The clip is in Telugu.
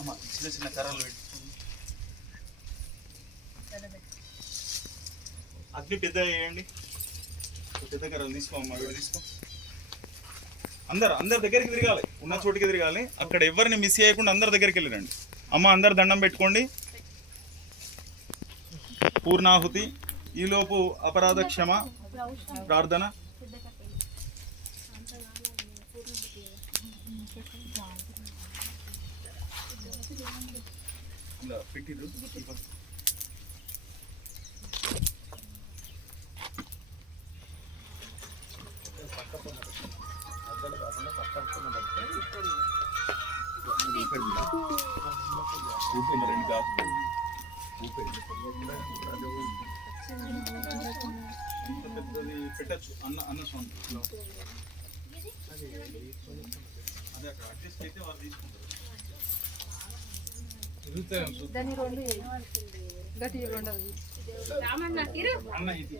అమ్మ చిన్న చిన్న కర్రలు పెట్టి అగ్ని పెద్ద వేయండి. పెద్ద కర్రలు తీసుకో అమ్మ, తీసుకో. అందరి దగ్గరికి తిరగాలి, ఉన్న చోటుకి తిరగాలి. అక్కడ ఎవరిని మిస్ చేయకుండా అందరి దగ్గరికి వెళ్ళిరండి. అమ్మ అందరు దండం పెట్టుకోండి. పూర్ణాహుతి. ఈలోపు అపరాధ క్షమ ప్రార్థన. పెట్టిరు పెద్దది పెట్టచ్చు. అన్న సౌండ్ అదే అక్కడ అడ్జస్ట్ అయితే వాళ్ళు తీసుకుంటారు. అన్న ఇది